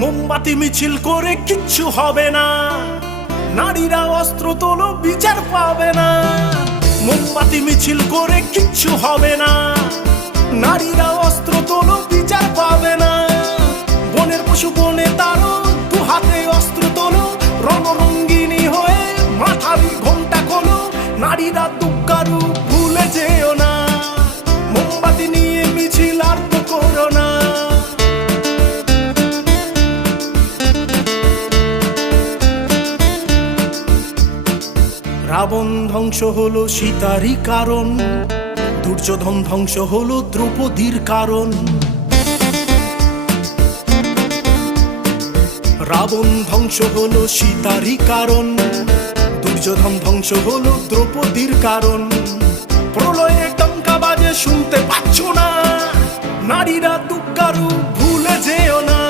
মোমবাতি মিছিল করে কিচ্ছু হবে না, নারীরা অস্ত্র তোলো বিচার পাবে না। মোমবাতি মিছিল করে কিচ্ছু হবে না, নারীরা অস্ত্র তোলো বিচার পাবে না। বনের পশু বনে তারো, দু হাতে অস্ত্র তোলো, রণরঙ্গিনী হয়ে মাথারি ঘোমটা খোলো। নারীরা দুঃখারু ভুলে যেও না, মোমবাতি নিয়ে মিছিল আর তো করো না। রাবণ ধ্বংস হলো সীতারই কারণ, দুর্যোধন ধ্বংস হলো দ্রৌপদীর কারণ। রাবণ ধ্বংস হলো সীতারই কারণ, দুর্যোধন ধ্বংস হলো দ্রৌপদীর কারণ। প্রলয়ে টঙ্কা বাজে শুনতে পাচ্ছ না, নারীরা দুঃখারু ভুলে যেও না।